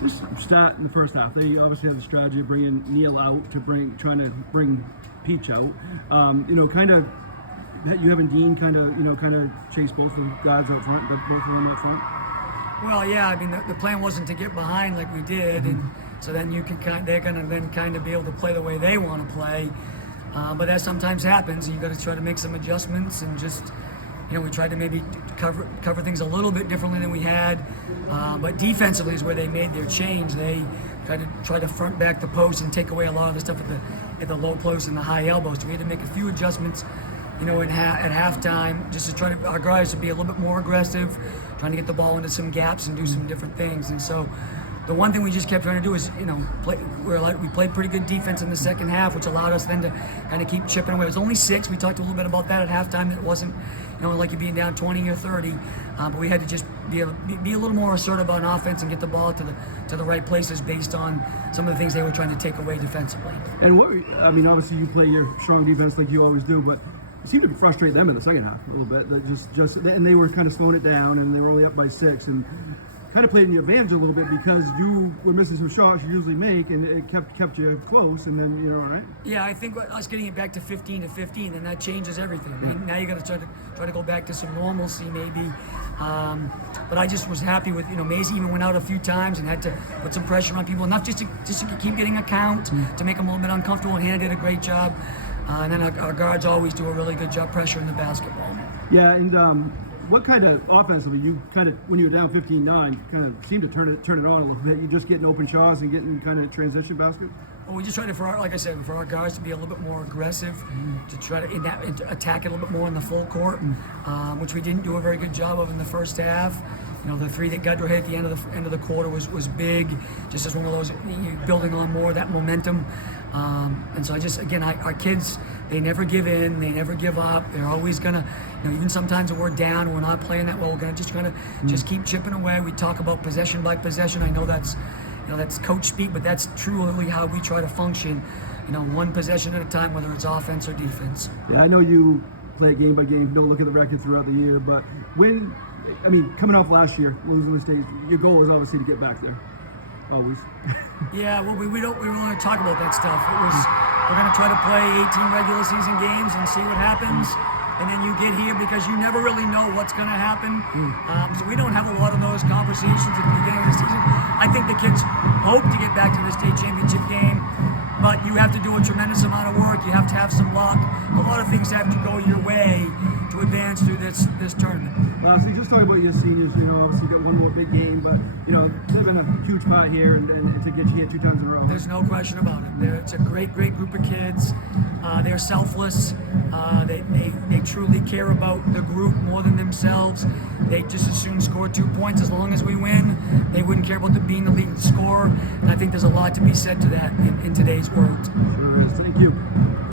Just start in the first half. They obviously have the strategy of bringing Neil out trying to bring Peach out. Kind of you having Dean kind of chase both of the guys out front, but both of them up front. Well, yeah. I mean, the plan wasn't to get behind like we did, and so then they're gonna then kind of be able to play the way they want to play. But that sometimes happens, and you got to try to make some adjustments and just. We tried to maybe cover things a little bit differently than we had, but defensively is where they made their change. They tried to front back the post and take away a lot of the stuff at the low post and the high elbows. So we had to make a few adjustments, at halftime, just to try to our guys to be a little bit more aggressive, trying to get the ball into some gaps and do some different things. And so the one thing we just kept trying to do is, we played pretty good defense in the second half, which allowed us then to kind of keep chipping away. It was only 6. We talked a little bit about that at halftime. That it wasn't, like you being down 20 or 30, but we had to just be a little more assertive on offense and get the ball to the right places based on some of the things they were trying to take away defensively. And obviously you play your strong defense like you always do, but it seemed to frustrate them in the second half a little bit. And they were kind of slowing it down, and they were only up by 6, and kind of played in your advantage a little bit because you were missing some shots you usually make, and it kept you close, and then all right. Yeah, I think us getting it back to 15, and that changes everything. Right? Now you got to try to go back to some normalcy maybe. But I just was happy with Maisie even went out a few times and had to put some pressure on people, enough just to keep getting a count, to make them a little bit uncomfortable, and Hannah did a great job. And then our guards always do a really good job pressuring the basketball. Yeah, and what kind of offensively you kind of, when you were down 15-9, kind of seemed to turn it on a little bit? You just getting open shots and getting kind of transition baskets? Well, we just tried to, for our guys to be a little bit more aggressive, to try to attack it a little bit more in the full court, which we didn't do a very good job of in the first half. The 3 that Gudro hit at the end of the quarter was big, just as one of those building on more of that momentum. And so our kids, they never give in, they never give up. They're always gonna, even sometimes when we're down, we're not playing that well. We're gonna just keep chipping away. We talk about possession by possession. I know that's coach speak, but that's truly how we try to function. One possession at a time, whether it's offense or defense. Yeah, I know you play it game by game. Don't look at the record throughout the year, but coming off last year, losing the stage, your goal was obviously to get back there. Always. Yeah, well, we don't want to talk about that stuff. We're going to try to play 18 regular season games and see what happens. And then you get here because you never really know what's going to happen. So we don't have a lot of those conversations at the beginning of the season. I think the kids hope to get back to the state championship game, but you have to do a tremendous amount of work. You have to have some luck. A lot of things have to go your way to advance through this tournament. So just talking about your seniors, obviously you got one more big game, but they've been a huge part here, and to get you here 2 times in a row. There's no question about it. It's a great group of kids. They're selfless. They truly care about the group more than themselves. They just as soon score 2 points as long as we win. They wouldn't care about being the leading scorer. And I think there's a lot to be said to that in today's world. Sure is. Thank you.